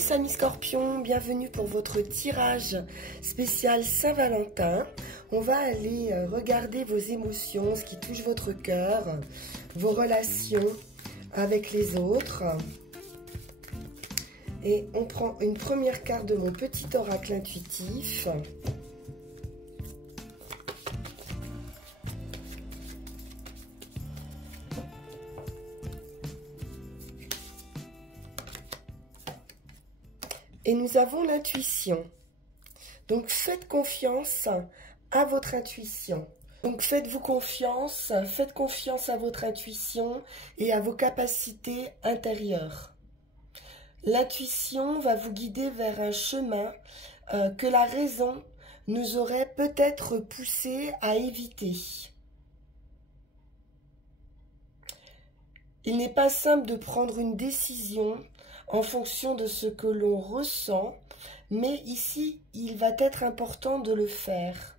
tous amis Scorpions, bienvenue pour votre tirage spécial Saint-Valentin. On va aller regarder vos émotions, ce qui touche votre cœur, vos relations avec les autres. Et on prend une première carte de mon petit oracle intuitif. Et nous avons l'intuition. Donc faites confiance à votre intuition. Donc faites-vous confiance, faites confiance à votre intuition et à vos capacités intérieures. L'intuition va vous guider vers un chemin que la raison nous aurait peut-être poussé à éviter. Il n'est pas simple de prendre une décision en fonction de ce que l'on ressent, mais ici, il va être important de le faire.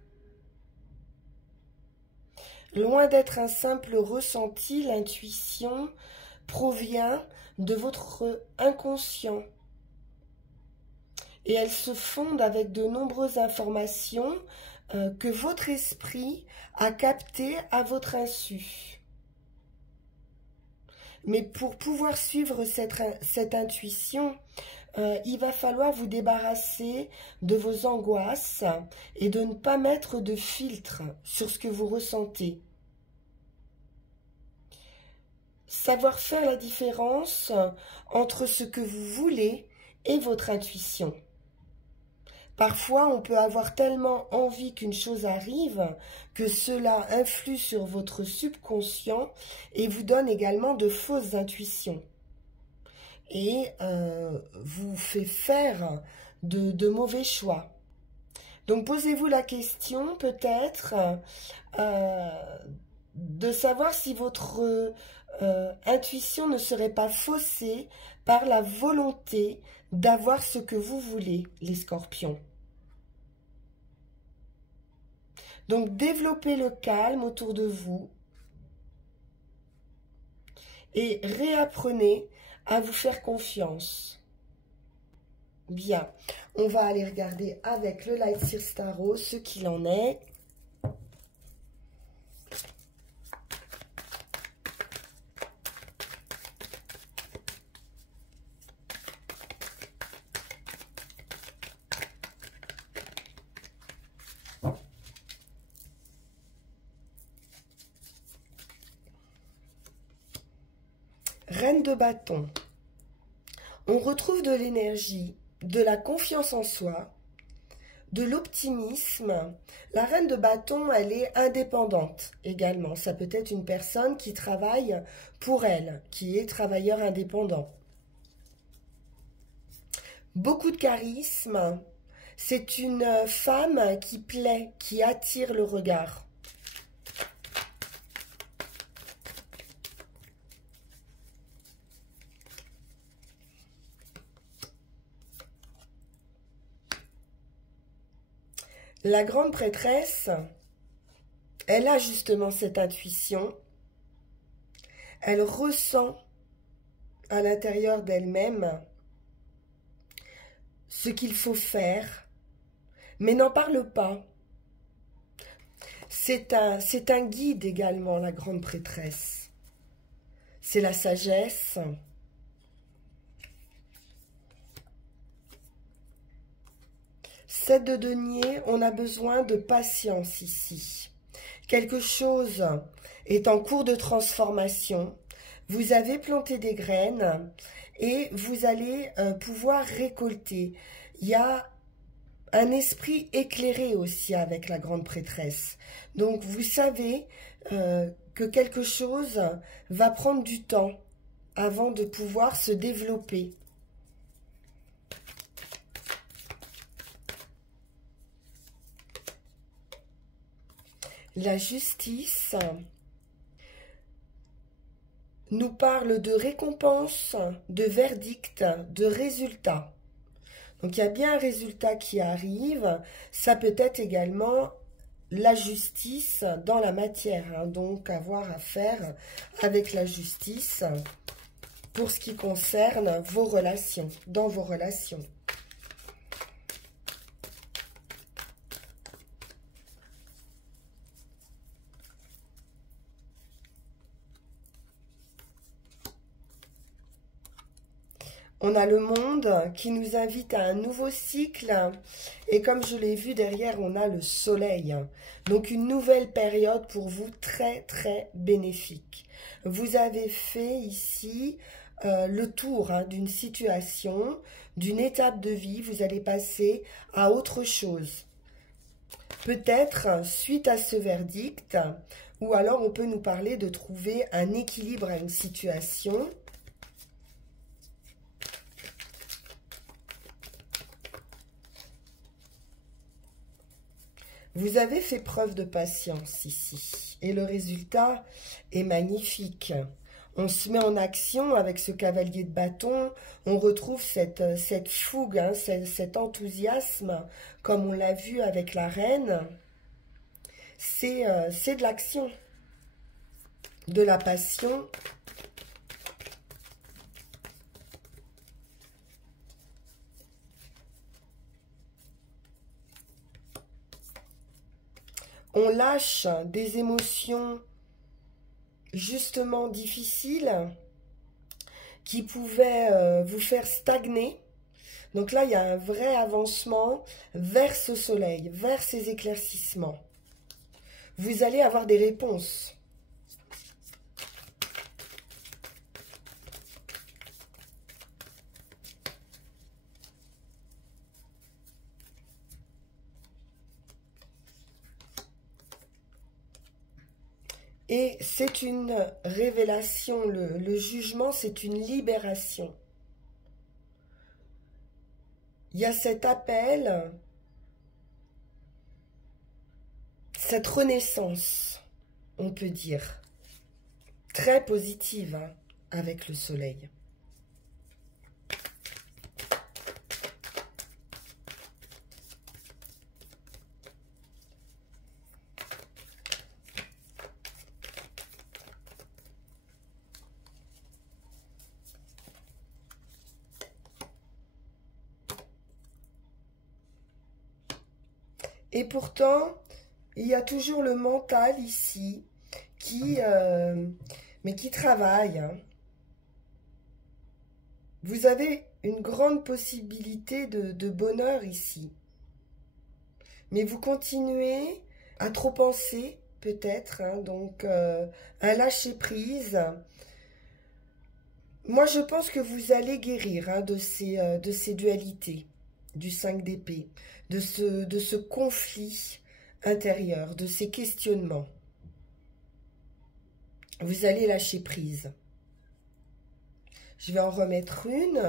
Loin d'être un simple ressenti, l'intuition provient de votre inconscient. Et elle se fonde avec de nombreuses informations que votre esprit a captées à votre insu. Mais pour pouvoir suivre cette intuition, il va falloir vous débarrasser de vos angoisses et de ne pas mettre de filtre sur ce que vous ressentez. Savoir faire la différence entre ce que vous voulez et votre intuition. Parfois, on peut avoir tellement envie qu'une chose arrive que cela influe sur votre subconscient et vous donne également de fausses intuitions. Et vous fait faire de mauvais choix. Donc, posez-vous la question, peut-être, de savoir si votre intuition ne serait pas faussée par la volonté d'avoir ce que vous voulez, les Scorpions. Donc, développez le calme autour de vous et réapprenez à vous faire confiance. Bien, on va aller regarder avec le Light Seers Tarot ce qu'il en est. Reine de bâton. On retrouve de l'énergie, de la confiance en soi, de l'optimisme. La reine de bâton, elle est indépendante également. Ça peut être une personne qui travaille pour elle, qui est travailleur indépendant. Beaucoup de charisme. C'est une femme qui plaît, qui attire le regard. La grande prêtresse, elle a justement cette intuition. Elle ressent à l'intérieur d'elle-même ce qu'il faut faire, mais n'en parle pas. C'est un guide également, la grande prêtresse. C'est la sagesse. Sept de denier, on a besoin de patience ici. Quelque chose est en cours de transformation. Vous avez planté des graines et vous allez pouvoir récolter. Il y a un esprit éclairé aussi avec la grande prêtresse. Donc vous savez que quelque chose va prendre du temps avant de pouvoir se développer. La justice nous parle de récompense, de verdict, de résultat. Donc il y a bien un résultat qui arrive. Ça peut être également la justice dans la matière. Donc avoir à faire avec la justice. pour ce qui concerne vos relations, dans vos relations. On a le monde qui nous invite à un nouveau cycle. Et comme je l'ai vu derrière, on a le soleil. Donc une nouvelle période pour vous très très bénéfique. Vous avez fait ici le tour d'une situation, d'une étape de vie. Vous allez passer à autre chose. Peut-être suite à ce verdict, ou alors on peut nous parler de trouver un équilibre à une situation. Vous avez fait preuve de patience ici et le résultat est magnifique. On se met en action avec ce cavalier de bâton, on retrouve cette fougue, hein, cet enthousiasme comme on l'a vu avec la reine. C'est de l'action, de la passion. On lâche des émotions justement difficiles qui pouvaient vous faire stagner. Donc là, il y a un vrai avancement vers ce soleil, vers ces éclaircissements. Vous allez avoir des réponses. Et c'est une révélation, le jugement, c'est une libération. Il y a cet appel, cette renaissance, on peut dire, très positive hein, avec le soleil. Et pourtant, il y a toujours le mental ici qui travaille. Hein. Vous avez une grande possibilité de bonheur ici. Mais vous continuez à trop penser, peut-être, hein, donc un lâcher-prise. Moi, je pense que vous allez guérir hein, de ces dualités, du 5 d'épée, de ce conflit intérieur, de ces questionnements. Vous allez lâcher prise. Je vais en remettre une.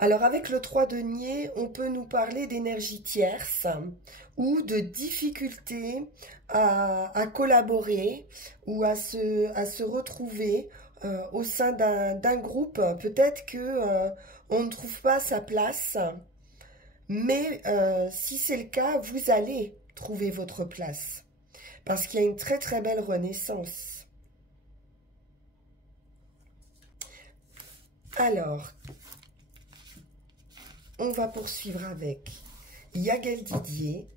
Alors avec le 3 deniers, on peut nous parler d'énergie tierce ou de difficulté à collaborer ou à se retrouver au sein d'un groupe. Peut-être que on ne trouve pas sa place, mais si c'est le cas, vous allez trouver votre place parce qu'il y a une très très belle renaissance. Alors, on va poursuivre avec Yaguel Didier.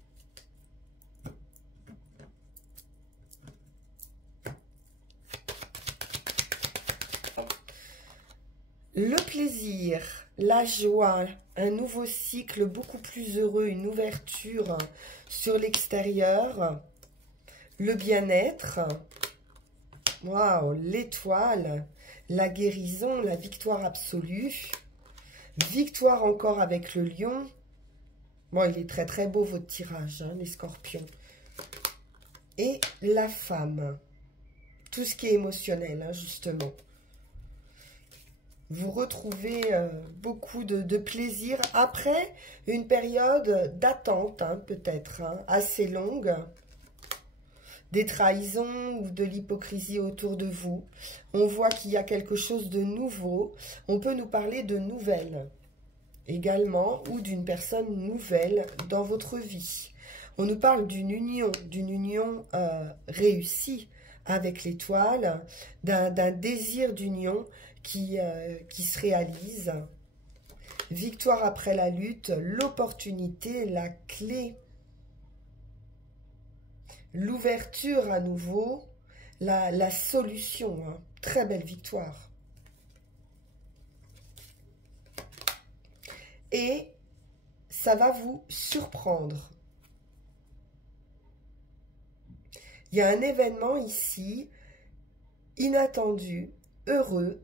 Le plaisir, la joie, un nouveau cycle beaucoup plus heureux, une ouverture sur l'extérieur, le bien-être, waouh, l'étoile, la guérison, la victoire absolue. Victoire encore avec le lion. Bon, il est très très beau votre tirage, hein, les scorpions. Et la femme. Tout ce qui est émotionnel, hein, justement. Vous retrouvez beaucoup de plaisir après une période d'attente, hein, peut-être, hein, assez longue. des trahisons ou de l'hypocrisie autour de vous. On voit qu'il y a quelque chose de nouveau. On peut nous parler de nouvelles également, ou d'une personne nouvelle dans votre vie. On nous parle d'une union réussie avec l'étoile, d'un désir d'union qui se réalise. Victoire après la lutte, l'opportunité, la clé, l'ouverture à nouveau, la solution. Hein. Très belle victoire. Et ça va vous surprendre. Il y a un événement ici, inattendu, heureux,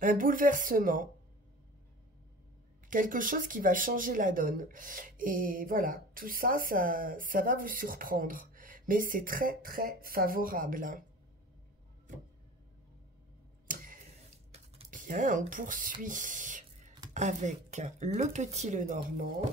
un bouleversement, quelque chose qui va changer la donne. Et voilà, tout ça, ça va vous surprendre. Mais c'est très, très favorable. Bien, on poursuit avec le petit Lenormand.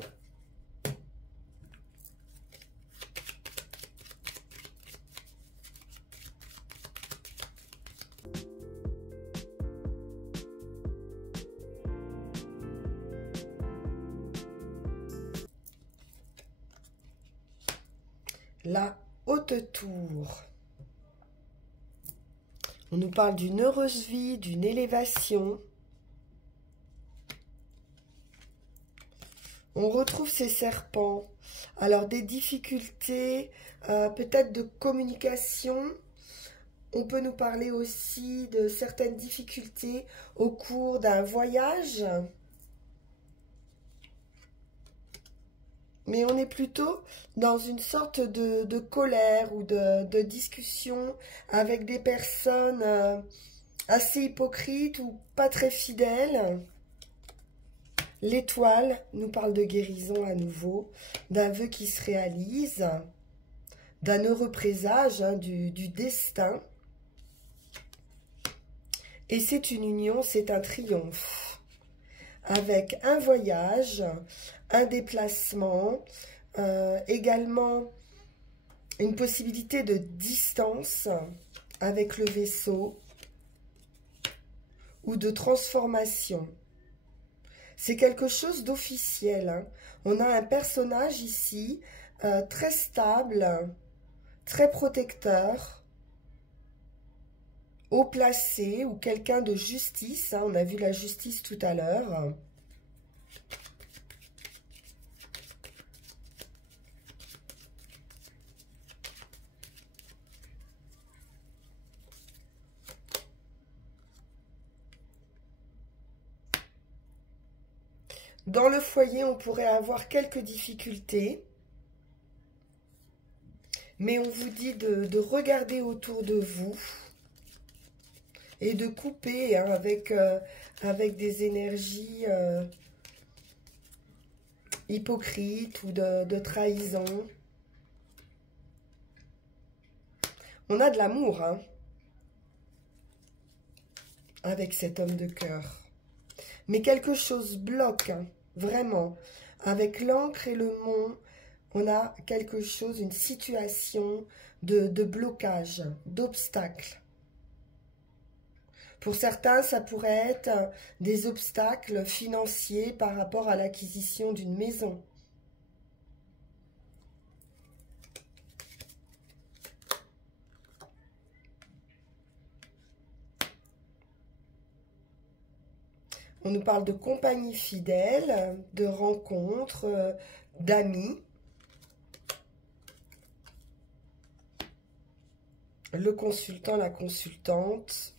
La haute tour. On nous parle d'une heureuse vie, d'une élévation. On retrouve ces serpents. Alors des difficultés, peut-être de communication. On peut nous parler aussi de certaines difficultés au cours d'un voyage. Mais on est plutôt dans une sorte de colère ou de discussion avec des personnes assez hypocrites ou pas très fidèles. L'étoile nous parle de guérison à nouveau, d'un vœu qui se réalise, d'un heureux présage, hein, du destin. Et c'est une union, c'est un triomphe. Avec un voyage, un déplacement, également une possibilité de distance avec le vaisseau ou de transformation. C'est quelque chose d'officiel. Hein. On a un personnage ici très stable, très protecteur, haut placé ou quelqu'un de justice. Hein. On a vu la justice tout à l'heure. Dans le foyer, on pourrait avoir quelques difficultés. Mais on vous dit de regarder autour de vous et de couper hein, avec des énergies hypocrites ou de trahison. On a de l'amour hein, avec cet homme de cœur. Mais quelque chose bloque, hein, vraiment. Avec l'encre et le mont, on a quelque chose, une situation de blocage, d'obstacle. Pour certains, ça pourrait être des obstacles financiers par rapport à l'acquisition d'une maison. On nous parle de compagnie fidèle, de rencontres, d'amis. Le consultant, la consultante.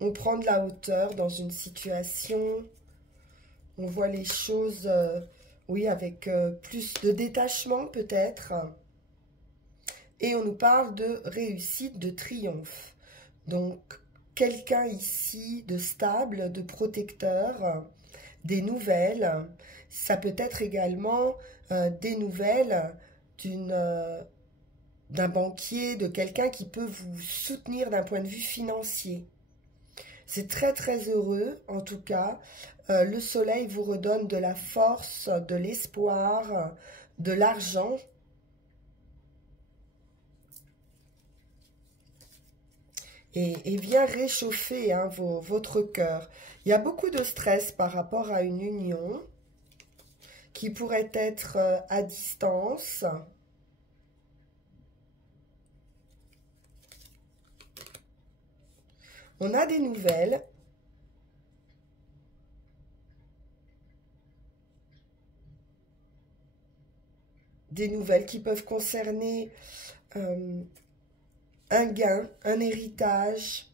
On prend de la hauteur dans une situation. On voit les choses, oui, avec plus de détachement peut-être. Et on nous parle de réussite, de triomphe. Donc, quelqu'un ici de stable, de protecteur, des nouvelles. Ça peut être également des nouvelles d'un banquier, de quelqu'un qui peut vous soutenir d'un point de vue financier. C'est très très heureux en tout cas. Le soleil vous redonne de la force, de l'espoir, de l'argent. et vient réchauffer hein, votre cœur. Il y a beaucoup de stress par rapport à une union qui pourrait être à distance. On a des nouvelles. Des nouvelles qui peuvent concerner un gain, un héritage.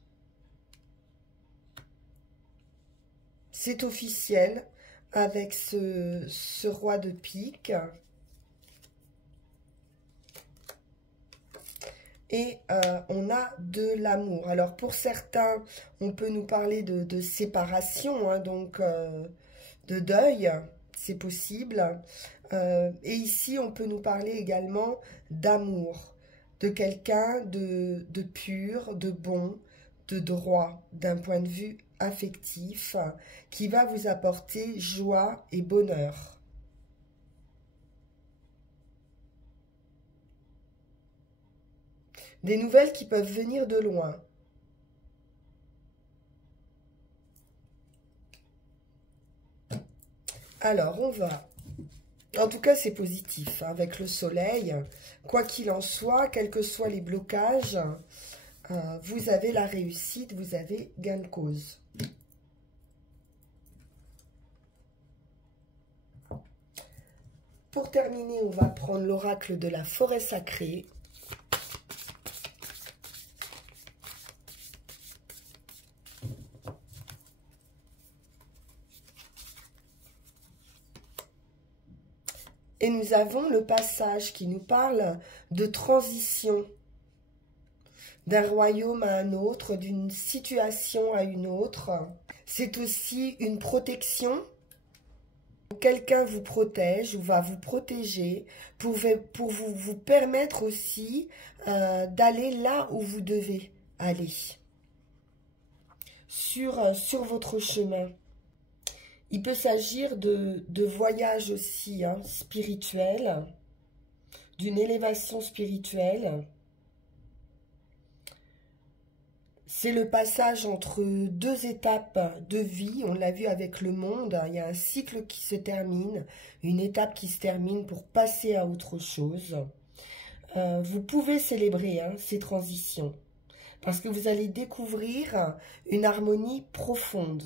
C'est officiel avec ce roi de pique. Et on a de l'amour. Alors pour certains, on peut nous parler de séparation, hein, donc de deuil, c'est possible. Et ici, on peut nous parler également d'amour, de quelqu'un de pur, de bon, de droit, d'un point de vue affectif, qui va vous apporter joie et bonheur. Des nouvelles qui peuvent venir de loin. Alors, on va... En tout cas, c'est positif, hein, avec le soleil. Quoi qu'il en soit, quels que soient les blocages, vous avez la réussite, vous avez gain de cause. Pour terminer, on va prendre l'oracle de la forêt sacrée. Et nous avons le passage qui nous parle de transition d'un royaume à un autre, d'une situation à une autre. C'est aussi une protection. Quelqu'un vous protège ou va vous protéger pour vous permettre aussi d'aller là où vous devez aller. Sur votre chemin. Il peut s'agir de voyages aussi hein, spirituels, d'une élévation spirituelle. C'est le passage entre deux étapes de vie, on l'a vu avec le monde, il y a un cycle qui se termine, une étape qui se termine pour passer à autre chose. Vous pouvez célébrer hein, ces transitions, parce que vous allez découvrir une harmonie profonde.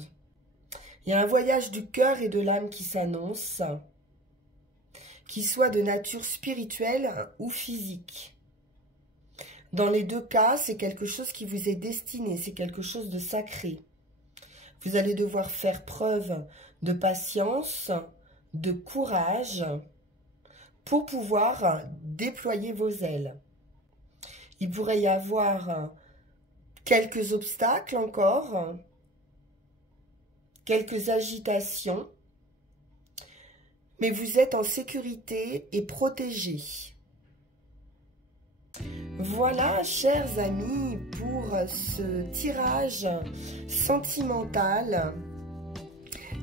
Il y a un voyage du cœur et de l'âme qui s'annonce, qui soit de nature spirituelle ou physique. Dans les deux cas, c'est quelque chose qui vous est destiné, c'est quelque chose de sacré. Vous allez devoir faire preuve de patience, de courage, pour pouvoir déployer vos ailes. Il pourrait y avoir quelques obstacles encore, quelques agitations, mais vous êtes en sécurité et protégés. Voilà, chers amis, pour ce tirage sentimental.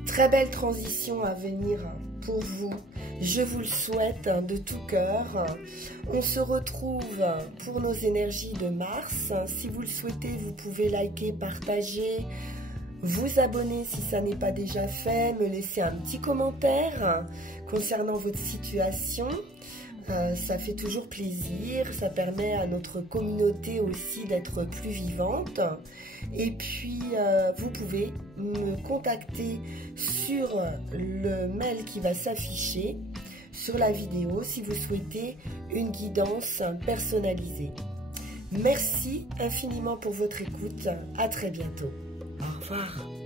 Très belle transition à venir pour vous. Je vous le souhaite de tout cœur. On se retrouve pour nos énergies de mars. Si vous le souhaitez, vous pouvez liker, partager, vous abonner si ça n'est pas déjà fait, me laisser un petit commentaire concernant votre situation. Ça fait toujours plaisir, ça permet à notre communauté aussi d'être plus vivante. Et puis, vous pouvez me contacter sur le mail qui va s'afficher sur la vidéo si vous souhaitez une guidance personnalisée. Merci infiniment pour votre écoute. À très bientôt. Au revoir.